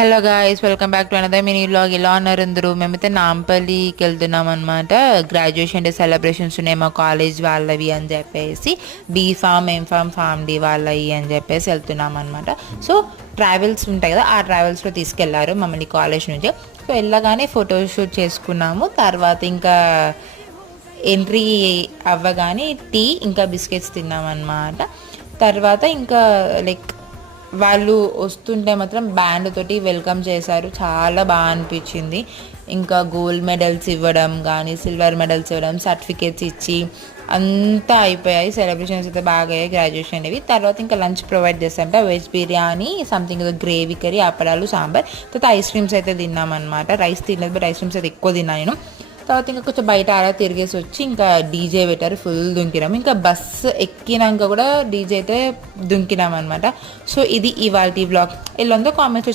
Hello guys, welcome back to another mini vlog. ఎలా ఉన్నారు అందరూ? మేమైతే నాంపల్లికి వెళ్తున్నాం అనమాట. గ్రాడ్యుయేషన్ డే సెలబ్రేషన్స్ ఉన్నాయి మా కాలేజ్ వాళ్ళవి అని చెప్పేసి, బీఫామ్ ఎంఫామ్ ఫామ్ డి వాళ్ళవి అని చెప్పేసి వెళ్తున్నాం అనమాట. సో ట్రావెల్స్ ఉంటాయి కదా, ఆ ట్రావెల్స్లో తీసుకెళ్లారు మమ్మల్ని కాలేజ్ నుంచి. సో వెళ్ళగానే ఫోటోషూట్ చేసుకున్నాము. తర్వాత ఇంకా ఎంట్రీ అవ్వగానే టీ ఇంకా బిస్కెట్స్ తిన్నామన్నమాట. తర్వాత ఇంకా లైక్ వాళ్ళు వస్తుంటే మాత్రం బ్యాండ్ తోటి వెల్కమ్ చేశారు. చాలా బాగా అనిపించింది. ఇంకా గోల్డ్ మెడల్స్ ఇవ్వడం కానీ, సిల్వర్ మెడల్స్ ఇవ్వడం, సర్టిఫికేట్స్ ఇచ్చి అంతా అయిపోయాయి. సెలబ్రేషన్స్ అయితే బాగా అయ్యాయి గ్రాడ్యుయేషన్ అనేవి. తర్వాత ఇంకా లంచ్ ప్రొవైడ్ చేస్తాంట. Veg biryani, something gravy curry, అప్పడాలు, సాంబార్. తర్వాత ఐస్ క్రీమ్స్ అయితే తిన్నామన్నమాట. రైస్ తినలేదు, బట్ ఐస్ క్రీమ్స్ అయితే ఎక్కువ తిన్నాను నేను. తర్వాత ఇంకా కొంచెం బయట ఆరా తిరిగేసి వచ్చి ఇంకా డీజే పెట్టారు, ఫుల్ దుంకినాము. ఇంకా బస్సు ఎక్కినాక కూడా డీజే అయితే దుంకినాం అనమాట. సో ఇది ఇవాల్టి వ్లాగ్. ఎలా ఉందో కామెంట్స్లో